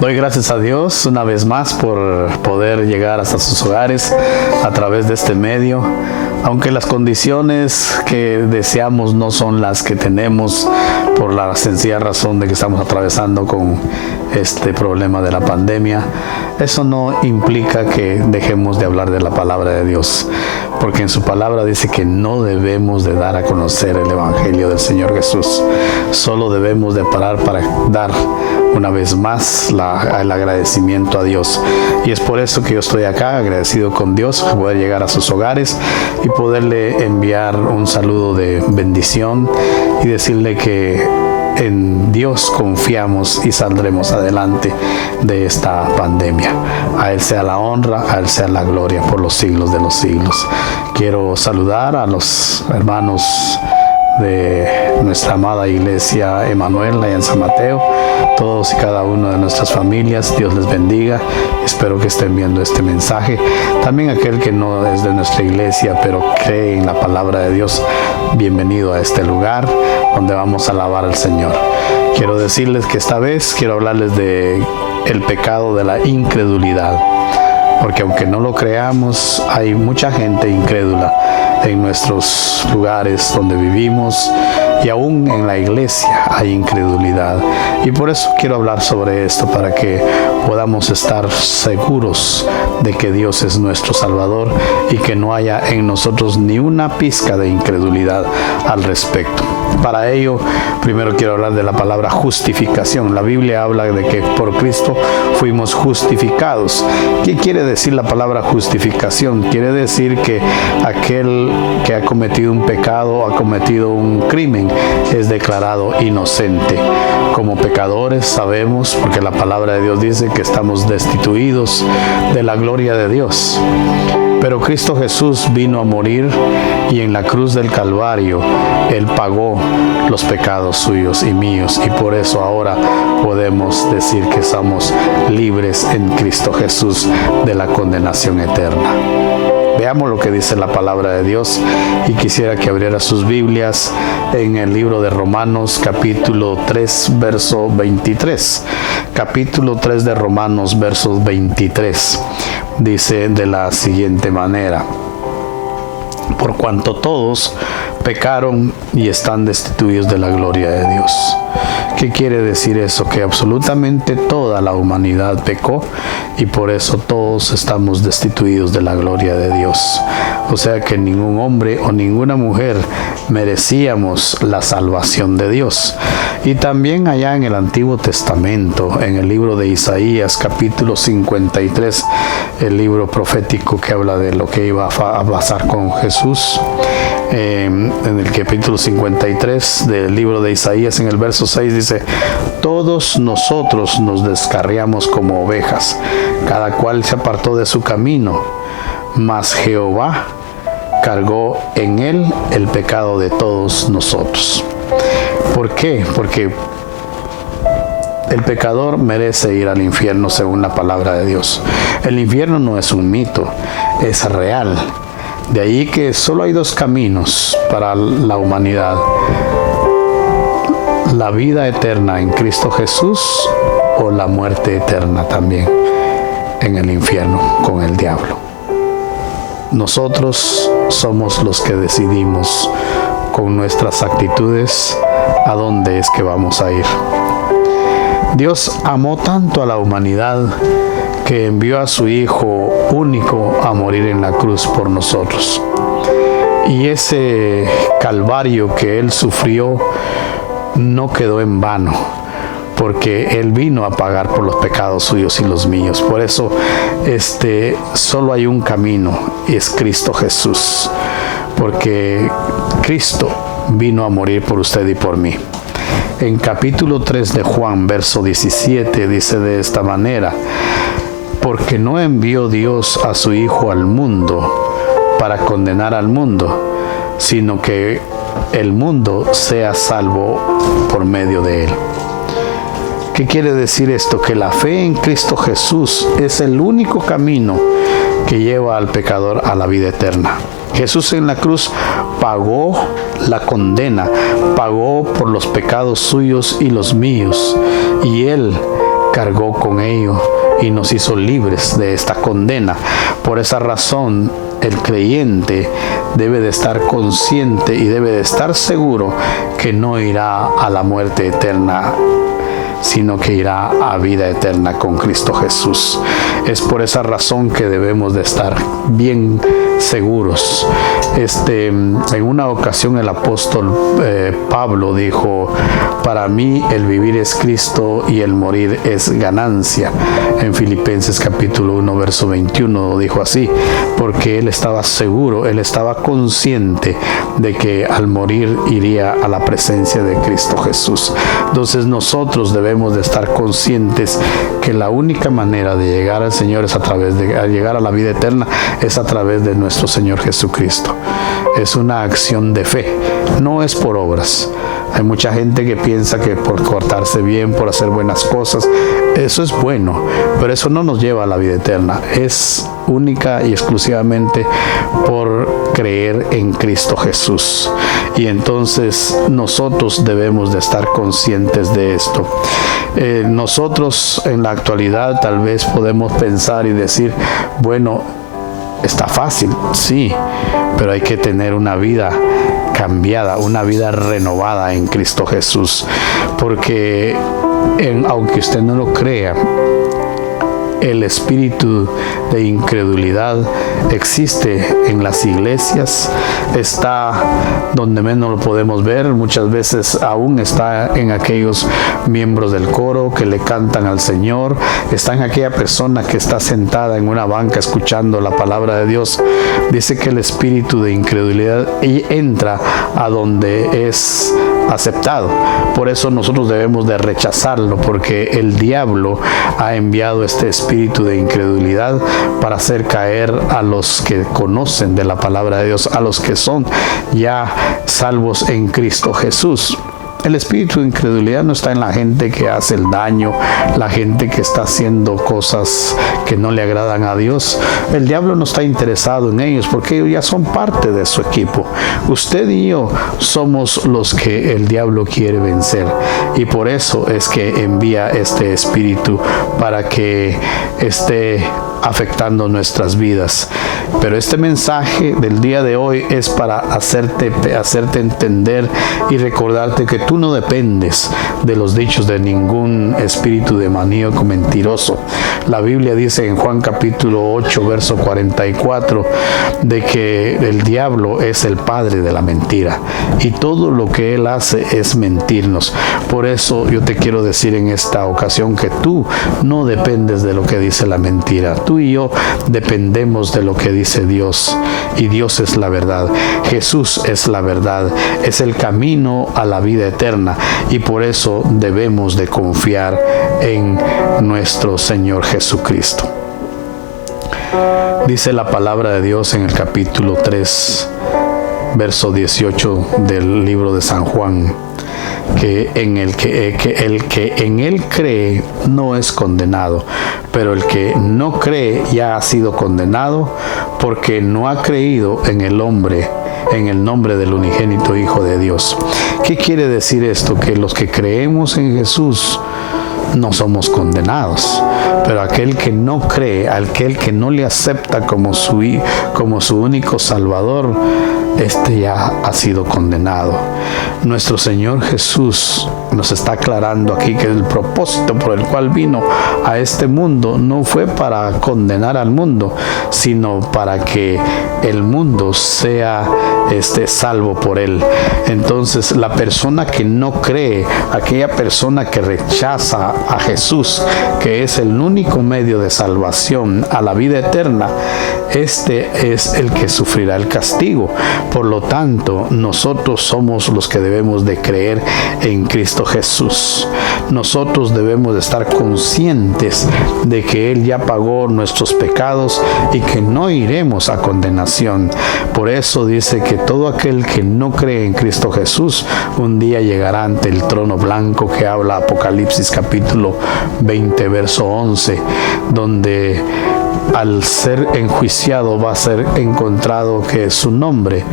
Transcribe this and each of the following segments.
Doy gracias a Dios una vez más por poder llegar hasta sus hogares a través de este medio. Aunque las condiciones que deseamos no son las que tenemos por la sencilla razón de que estamos atravesando con este problema de la pandemia, eso no implica que dejemos de hablar de la palabra de Dios, porque en su palabra dice que no debemos de dar a conocer el Evangelio del Señor Jesús. Solo debemos de parar para dar una vez más el agradecimiento a Dios. Y es por eso que yo estoy acá, agradecido con Dios, poder llegar a sus hogares y poderle enviar un saludo de bendición y decirle que en Dios confiamos y saldremos adelante de esta pandemia. A Él sea la honra, a Él sea la gloria por los siglos de los siglos. Quiero saludar a los hermanos de nuestra amada iglesia Emanuel allá en San Mateo, todos y cada uno de nuestras familias. Dios les bendiga. Espero que estén viendo este mensaje. También aquel que no es de nuestra iglesia pero cree en la palabra de Dios, bienvenido a este lugar donde vamos a alabar al Señor. Quiero decirles que esta vez quiero hablarles de el pecado de la incredulidad, porque aunque no lo creamos, hay mucha gente incrédula en nuestros lugares donde vivimos, y aún en la iglesia hay incredulidad. Y por eso quiero hablar sobre esto, para que podamos estar seguros de que Dios es nuestro Salvador y que no haya en nosotros ni una pizca de incredulidad al respecto. Para ello, primero quiero hablar de la palabra justificación. La Biblia habla de que por Cristo fuimos justificados. ¿Qué quiere decir la palabra justificación? Quiere decir que aquel que ha cometido un pecado, ha cometido un crimen, es declarado inocente. Como pecadores sabemos, porque la palabra de Dios dice que estamos destituidos de la gloria de Dios. Pero Cristo Jesús vino a morir y en la cruz del Calvario Él pagó los pecados suyos y míos, y por eso ahora podemos decir que somos libres en Cristo Jesús de la condenación eterna. Veamos lo que dice la palabra de Dios, y quisiera que abriera sus Biblias en el libro de Romanos capítulo 3 verso 23. Capítulo 3 de Romanos versos 23. Dice de la siguiente manera: por cuanto todos pecaron y están destituidos de la gloria de Dios. ¿Qué quiere decir eso? Que absolutamente toda la humanidad pecó y por eso todos estamos destituidos de la gloria de Dios. O sea que ningún hombre o ninguna mujer merecíamos la salvación de Dios. Y también allá en el Antiguo Testamento, en el libro de Isaías, capítulo 53, el libro profético que habla de lo que iba a pasar con Jesús, en el capítulo 53 del libro de Isaías, en el verso 6 dice: todos nosotros nos descarriamos como ovejas, cada cual se apartó de su camino, mas Jehová cargó en él el pecado de todos nosotros. ¿Por qué? Porque el pecador merece ir al infierno según la palabra de Dios. El infierno no es un mito, es real. De ahí que solo hay dos caminos para la humanidad: la vida eterna en Cristo Jesús o la muerte eterna también en el infierno con el diablo. Nosotros somos los que decidimos con nuestras actitudes a dónde es que vamos a ir. Dios amó tanto a la humanidad que envió a su Hijo único a morir en la cruz por nosotros. Y ese calvario que Él sufrió no quedó en vano, porque Él vino a pagar por los pecados suyos y los míos. Por eso solo hay un camino, y es Cristo Jesús, porque Cristo vino a morir por usted y por mí. En capítulo 3 de Juan, verso 17, dice de esta manera: porque no envió Dios a su Hijo al mundo para condenar al mundo, sino que el mundo sea salvo por medio de él. ¿Qué quiere decir esto? Que la fe en Cristo Jesús es el único camino que lleva al pecador a la vida eterna. Jesús en la cruz pagó la condena, pagó por los pecados suyos y los míos, y Él cargó con ello y nos hizo libres de esta condena. Por esa razón, el creyente debe de estar consciente y debe de estar seguro que no irá a la muerte eterna, sino que irá a vida eterna con Cristo Jesús. Es por esa razón que debemos de estar bien seguros. En una ocasión el apóstol Pablo dijo: para mí el vivir es Cristo y el morir es ganancia. En Filipenses capítulo 1 verso 21 dijo así, porque él estaba seguro, él estaba consciente de que al morir iría a la presencia de Cristo Jesús. Entonces nosotros debemos de estar conscientes que la única manera de llegar al Señor es llegar a la vida eterna es a través de nuestro Señor Jesucristo. Es una acción de fe, no es por obras. Hay mucha gente que piensa que por cortarse bien, por hacer buenas cosas, eso es bueno, pero eso no nos lleva a la vida eterna. Es única y exclusivamente por creer en Cristo Jesús. Y entonces nosotros debemos de estar conscientes de esto. Nosotros en la actualidad tal vez podemos pensar y decir, bueno, está fácil, sí, pero hay que tener una vida cambiada, una vida renovada en Cristo Jesús, porque aunque usted no lo crea, el espíritu de incredulidad existe en las iglesias, está donde menos lo podemos ver, muchas veces aún está en aquellos miembros del coro que le cantan al Señor, está en aquella persona que está sentada en una banca escuchando la palabra de Dios. Dice que el espíritu de incredulidad entra a donde es aceptado. Por eso nosotros debemos de rechazarlo, porque el diablo ha enviado este espíritu de incredulidad para hacer caer a los que conocen de la palabra de Dios, a los que son ya salvos en Cristo Jesús. El espíritu de incredulidad no está en la gente que hace el daño, la gente que está haciendo cosas que no le agradan a Dios. El diablo no está interesado en ellos porque ellos ya son parte de su equipo. Usted y yo somos los que el diablo quiere vencer, y por eso es que envía este espíritu para que esté afectando nuestras vidas. Pero este mensaje del día de hoy es para hacerte entender y recordarte que tú no dependes de los dichos de ningún espíritu demoníaco mentiroso. La Biblia dice en Juan capítulo 8 verso 44 de que el diablo es el padre de la mentira y todo lo que él hace es mentirnos. Por eso yo te quiero decir en esta ocasión que tú no dependes de lo que dice la mentira. Tú y yo dependemos de lo que dice Dios, y Dios es la verdad. Jesús es la verdad, es el camino a la vida eterna, y por eso debemos de confiar en nuestro Señor Jesucristo. Dice la palabra de Dios en el capítulo 3, verso 18 del libro de San Juan, que el que en él cree no es condenado, pero el que no cree ya ha sido condenado porque no ha creído en el nombre del unigénito Hijo de Dios. ¿Qué quiere decir esto? Que los que creemos en Jesús no somos condenados, pero aquel que no cree, aquel que no le acepta como su único Salvador, este ya ha sido condenado. Nuestro Señor Jesús nos está aclarando aquí que el propósito por el cual vino a este mundo no fue para condenar al mundo, sino para que el mundo sea salvo por él. Entonces, la persona que no cree, aquella persona que rechaza a Jesús, que es el único medio de salvación a la vida eterna, este es el que sufrirá el castigo. Por lo tanto, nosotros somos los que debemos de creer en Cristo Jesús. Nosotros debemos de estar conscientes de que Él ya pagó nuestros pecados y que no iremos a condenación. Por eso dice que todo aquel que no cree en Cristo Jesús un día llegará ante el trono blanco que habla Apocalipsis capítulo 20 verso 11, donde al ser enjuiciado va a ser encontrado que su nombre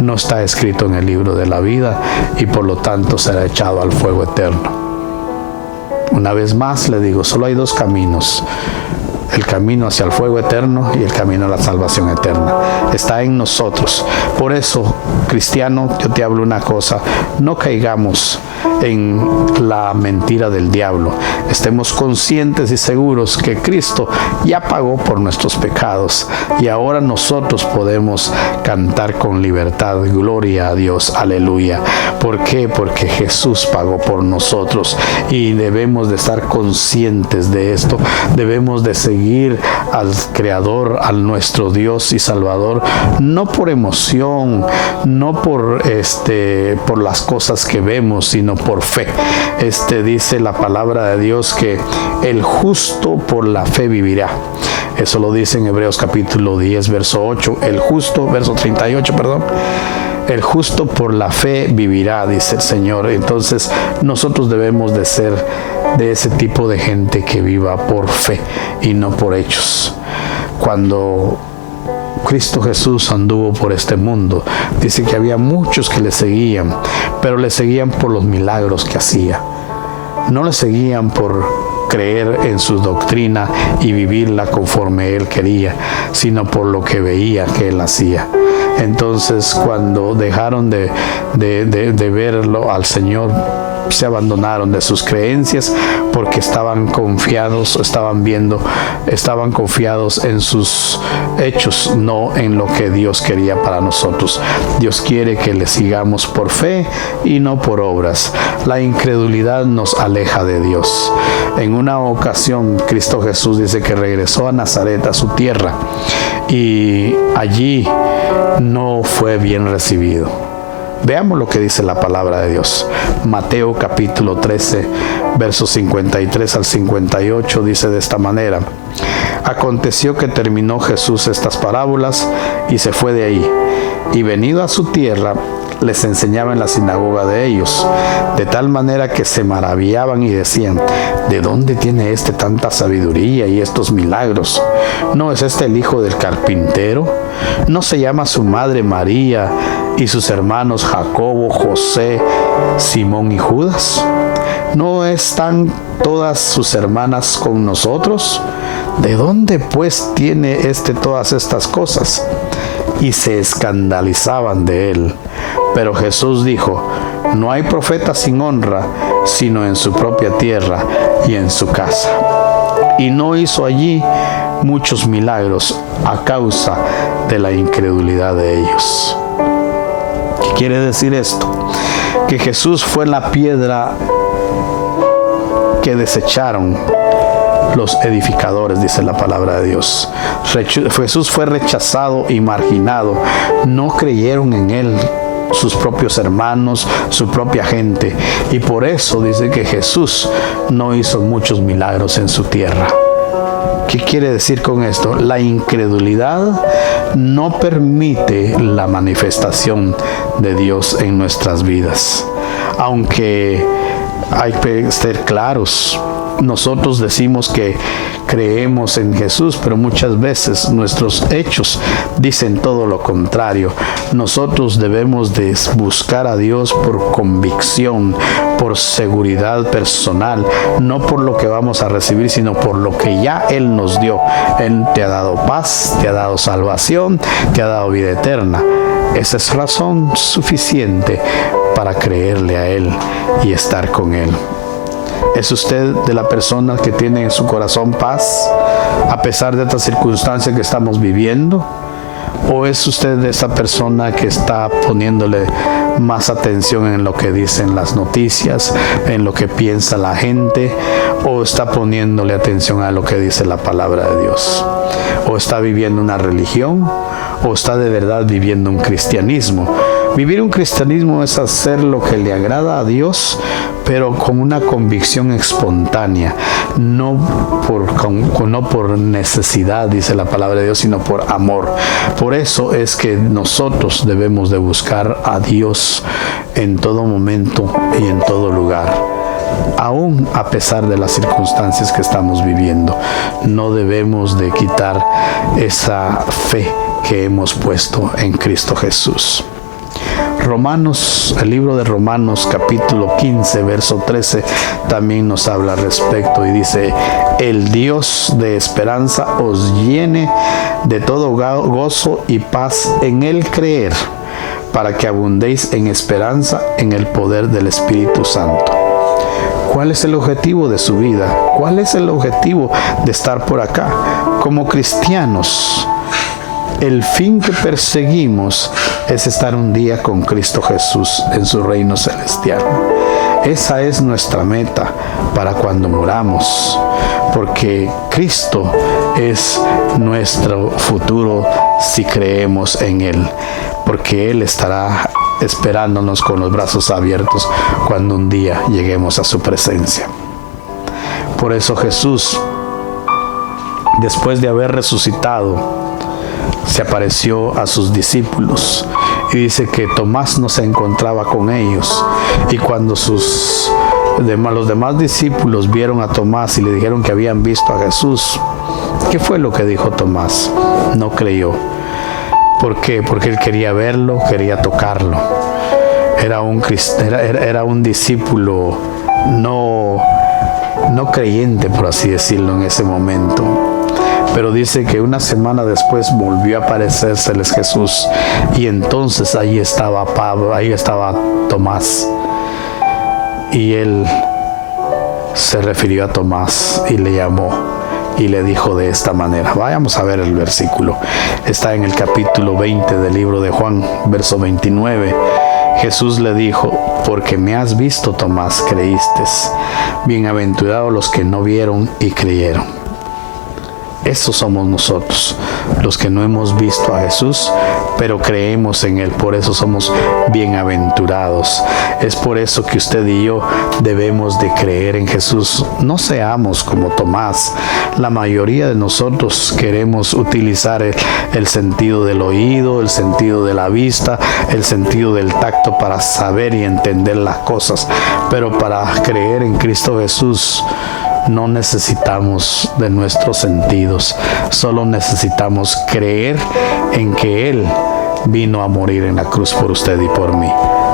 no está escrito en el libro de la vida y por lo tanto será echado al fuego eterno. Una vez más le digo, solo hay dos caminos. El camino hacia el fuego eterno y el camino a la salvación eterna. Está en nosotros. Por eso, cristiano, yo te hablo una cosa. No caigamos en la mentira del diablo. Estemos conscientes y seguros que Cristo ya pagó por nuestros pecados. Y ahora nosotros podemos cantar con libertad. Gloria a Dios. Aleluya. ¿Por qué? Porque Jesús pagó por nosotros. Y debemos de estar conscientes de esto. Debemos de seguir al Creador, al nuestro Dios y Salvador, no por emoción, no por las cosas que vemos, sino por fe. Dice la palabra de Dios que el justo por la fe vivirá. Eso lo dice en Hebreos capítulo 10, verso 8. El justo, verso 38, perdón. El justo por la fe vivirá, dice el Señor. Entonces nosotros debemos de ser de ese tipo de gente que viva por fe y no por hechos. Cuando Cristo Jesús anduvo por este mundo, dice que había muchos que le seguían, pero le seguían por los milagros que hacía. No le seguían por creer en su doctrina y vivirla conforme él quería, sino por lo que veía que él hacía. Entonces, cuando dejaron de verlo al Señor, se abandonaron de sus creencias porque estaban confiados, estaban confiados en sus hechos, no en lo que Dios quería para nosotros. Dios quiere que le sigamos por fe y no por obras. La incredulidad nos aleja de Dios. En una ocasión, Cristo Jesús dice que regresó a Nazaret, a su tierra, y allí no fue bien recibido. Veamos lo que dice la palabra de Dios. Mateo capítulo 13, versos 53 al 58, dice de esta manera: Aconteció que terminó Jesús estas parábolas y se fue de ahí, y venido a su tierra, les enseñaba en la sinagoga de ellos, de tal manera que se maravillaban y decían: ¿de dónde tiene tanta sabiduría y estos milagros? ¿No es el hijo del carpintero? ¿No se llama su madre María y sus hermanos Jacobo, José, Simón y Judas? ¿No están todas sus hermanas con nosotros? ¿De dónde pues tiene todas estas cosas? Y se escandalizaban de él. Pero Jesús dijo: no hay profeta sin honra, sino en su propia tierra y en su casa. Y no hizo allí muchos milagros a causa de la incredulidad de ellos. ¿Qué quiere decir esto? Que Jesús fue la piedra que desecharon los edificadores, dice la palabra de Dios. Jesús fue rechazado y marginado. No creyeron en él sus propios hermanos, su propia gente, y por eso dice que Jesús no hizo muchos milagros en su tierra. ¿Qué quiere decir con esto? La incredulidad no permite la manifestación de Dios en nuestras vidas. Aunque hay que ser claros, nosotros decimos que creemos en Jesús, pero muchas veces nuestros hechos dicen todo lo contrario. Nosotros debemos de buscar a Dios por convicción, por seguridad personal, no por lo que vamos a recibir, sino por lo que ya Él nos dio. Él te ha dado paz, te ha dado salvación, te ha dado vida eterna. Esa es razón suficiente para creerle a Él y estar con Él. ¿Es usted de la persona que tiene en su corazón paz a pesar de estas circunstancias que estamos viviendo? ¿O es usted de esa persona que está poniéndole más atención en lo que dicen las noticias, en lo que piensa la gente, o está poniéndole atención a lo que dice la palabra de Dios? ¿O está viviendo una religión, o está de verdad viviendo un cristianismo? Vivir un cristianismo es hacer lo que le agrada a Dios, pero con una convicción espontánea, no por necesidad, dice la palabra de Dios, sino por amor. Por eso es que nosotros debemos de buscar a Dios en todo momento y en todo lugar. Aún a pesar de las circunstancias que estamos viviendo, no debemos de quitar esa fe que hemos puesto en Cristo Jesús. El libro de Romanos capítulo 15, verso 13, también nos habla al respecto y dice: el Dios de esperanza os llene de todo gozo y paz en el creer, para que abundéis en esperanza en el poder del Espíritu Santo. ¿Cuál es el objetivo de su vida? ¿Cuál es el objetivo de estar por acá? Como cristianos, el fin que perseguimos es estar un día con Cristo Jesús en su reino celestial. Esa es nuestra meta para cuando muramos, porque Cristo es nuestro futuro si creemos en Él, porque Él estará esperándonos con los brazos abiertos cuando un día lleguemos a su presencia. Por eso Jesús, después de haber resucitado, se apareció a sus discípulos y dice que Tomás no se encontraba con ellos, y cuando los demás discípulos vieron a Tomás y le dijeron que habían visto a Jesús, ¿qué fue lo que dijo Tomás? No creyó. ¿Por qué? Porque él quería verlo, quería tocarlo. Era un discípulo no creyente, por así decirlo, en ese momento. Pero dice que una semana después volvió a aparecérseles Jesús, y entonces ahí estaba Tomás, y él se refirió a Tomás y le llamó y le dijo de esta manera. Vayamos a ver el versículo. Está en el capítulo 20 del libro de Juan, verso 29. Jesús le dijo: porque me has visto, Tomás, creíste. Bienaventurados los que no vieron y creyeron. Esos somos nosotros, los que no hemos visto a Jesús, pero creemos en Él. Por eso somos bienaventurados. Es por eso que usted y yo debemos de creer en Jesús. No seamos como Tomás. La mayoría de nosotros queremos utilizar el sentido del oído, el sentido de la vista, el sentido del tacto para saber y entender las cosas. Pero para creer en Cristo Jesús, no necesitamos de nuestros sentidos, solo necesitamos creer en que Él vino a morir en la cruz por usted y por mí.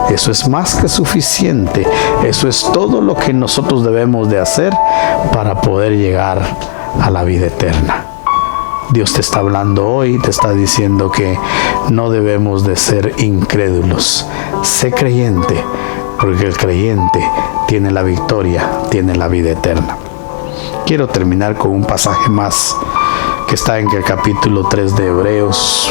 Eso es más que suficiente. Eso es todo lo que nosotros debemos de hacer para poder llegar a la vida eterna. Dios te está hablando hoy, te está diciendo que no debemos de ser incrédulos. Sé creyente, porque el creyente tiene la victoria, tiene la vida eterna. Quiero terminar con un pasaje más que está en el capítulo 3 de Hebreos,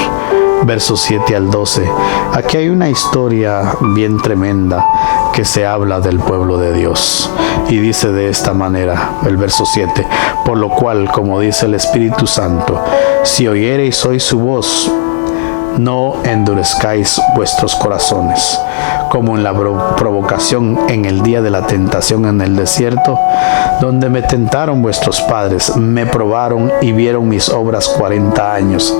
versos 7 al 12. Aquí hay una historia bien tremenda que se habla del pueblo de Dios, y dice de esta manera el verso 7: por lo cual, como dice el Espíritu Santo, si oyereis hoy su voz, no endurezcáis vuestros corazones, como en la provocación en el día de la tentación en el desierto, donde me tentaron vuestros padres, me probaron y vieron mis obras 40 años,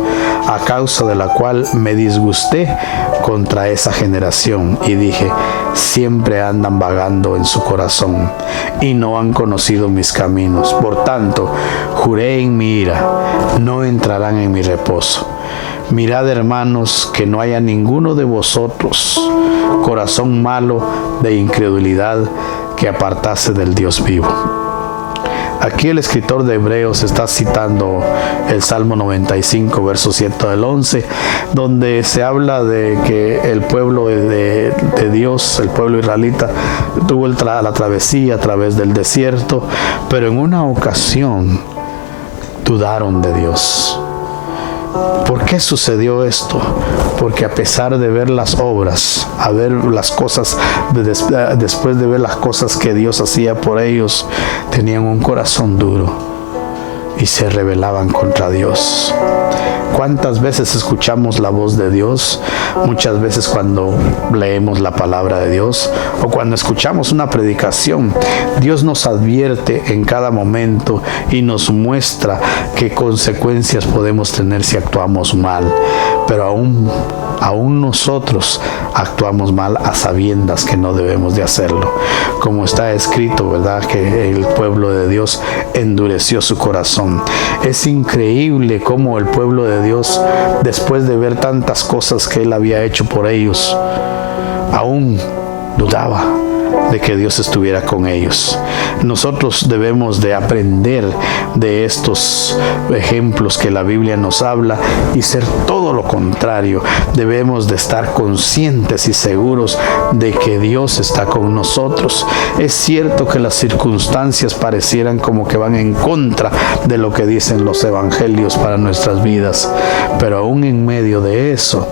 a causa de la cual me disgusté contra esa generación, y dije: siempre andan vagando en su corazón, y no han conocido mis caminos. Por tanto, juré en mi ira, no entrarán en mi reposo. Mirad, hermanos, que no haya ninguno de vosotros corazón malo de incredulidad que apartase del Dios vivo. Aquí el escritor de Hebreos está citando el Salmo 95, verso 7 al 11, donde se habla de que el pueblo de Dios, el pueblo israelita, tuvo la travesía a través del desierto, pero en una ocasión dudaron de Dios. ¿Por qué sucedió esto? Porque a pesar de ver las obras, a ver las cosas, después de ver las cosas que Dios hacía por ellos, tenían un corazón duro y se rebelaban contra Dios. ¿Cuántas veces escuchamos la voz de Dios? Muchas veces cuando leemos la palabra de Dios o cuando escuchamos una predicación, Dios nos advierte en cada momento y nos muestra qué consecuencias podemos tener si actuamos mal. Pero aún nosotros actuamos mal a sabiendas que no debemos de hacerlo. Como está escrito, ¿verdad?, que el pueblo de Dios endureció su corazón. Es increíble cómo el pueblo de Dios, después de ver tantas cosas que Él había hecho por ellos, aún dudaba de que Dios estuviera con ellos. Nosotros debemos de aprender de estos ejemplos que la Biblia nos habla y ser todo lo contrario. Debemos de estar conscientes y seguros de que Dios está con nosotros. Es cierto que las circunstancias parecieran como que van en contra de lo que dicen los evangelios para nuestras vidas, pero aún en medio de eso,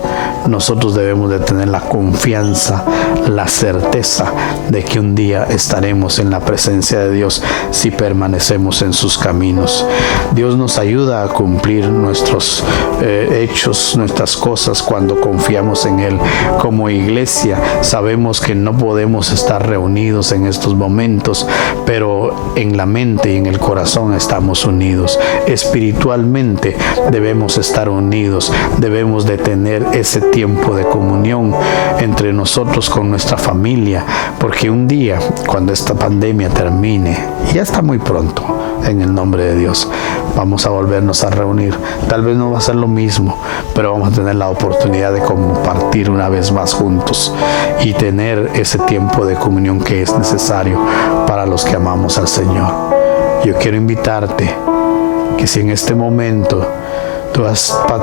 nosotros debemos de tener la confianza, la certeza de que un día estaremos en la presencia de Dios si permanecemos en sus caminos. Dios nos ayuda a cumplir nuestros hechos, nuestras cosas cuando confiamos en Él. Como iglesia sabemos que no podemos estar reunidos en estos momentos, pero en la mente y en el corazón estamos unidos. Espiritualmente debemos estar unidos, debemos de tener ese tiempo de comunión entre nosotros con nuestra familia, porque un día, cuando esta pandemia termine, y ya está muy pronto, en el nombre de Dios, vamos a volvernos a reunir. Tal vez no va a ser lo mismo, pero vamos a tener la oportunidad de compartir una vez más juntos y tener ese tiempo de comunión que es necesario para los que amamos al Señor. Yo quiero invitarte que si en este momento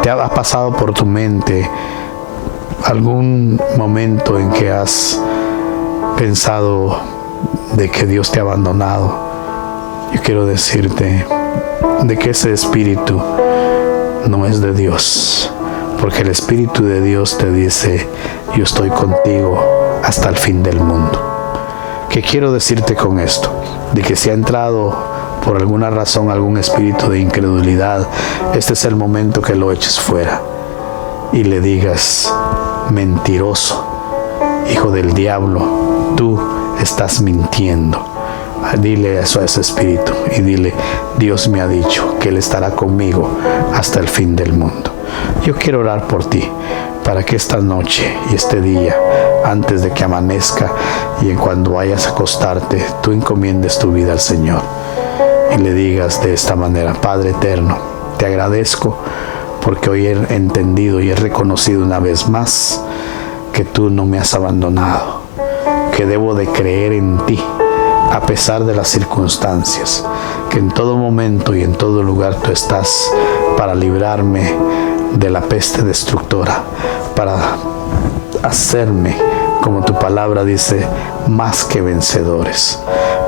te ha pasado por tu mente algún momento en que has pensado de que Dios te ha abandonado, yo quiero decirte de que ese espíritu no es de Dios, porque el Espíritu de Dios te dice: yo estoy contigo hasta el fin del mundo. ¿Qué quiero decirte con esto? De que si ha entrado por alguna razón algún espíritu de incredulidad, este es el momento que lo eches fuera y le digas: mentiroso, hijo del diablo, tú estás mintiendo. Dile eso a ese espíritu y dile: Dios me ha dicho que Él estará conmigo hasta el fin del mundo. Yo quiero orar por ti, para que esta noche y este día, antes de que amanezca y en cuando vayas a acostarte, tú encomiendes tu vida al Señor y le digas de esta manera: Padre eterno, te agradezco porque hoy he entendido y he reconocido una vez más que tú no me has abandonado, que debo de creer en ti a pesar de las circunstancias, que en todo momento y en todo lugar tú estás para librarme de la peste destructora, para hacerme, como tu palabra dice, más que vencedores.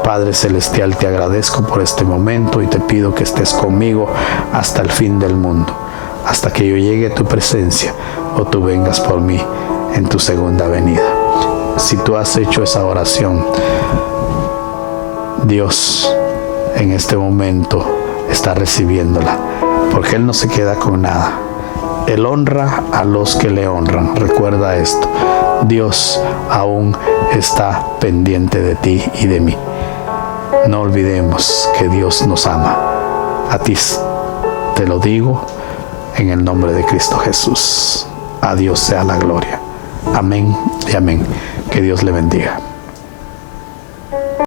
Padre Celestial, te agradezco por este momento y te pido que estés conmigo hasta el fin del mundo, hasta que yo llegue a tu presencia o tú vengas por mí en tu segunda venida. Si tú has hecho esa oración, Dios en este momento está recibiéndola, porque Él no se queda con nada. Él honra a los que le honran. Recuerda esto: Dios aún está pendiente de ti y de mí. No olvidemos que Dios nos ama. A ti te lo digo en el nombre de Cristo Jesús. A Dios sea la gloria. Amén y amén. Que Dios le bendiga.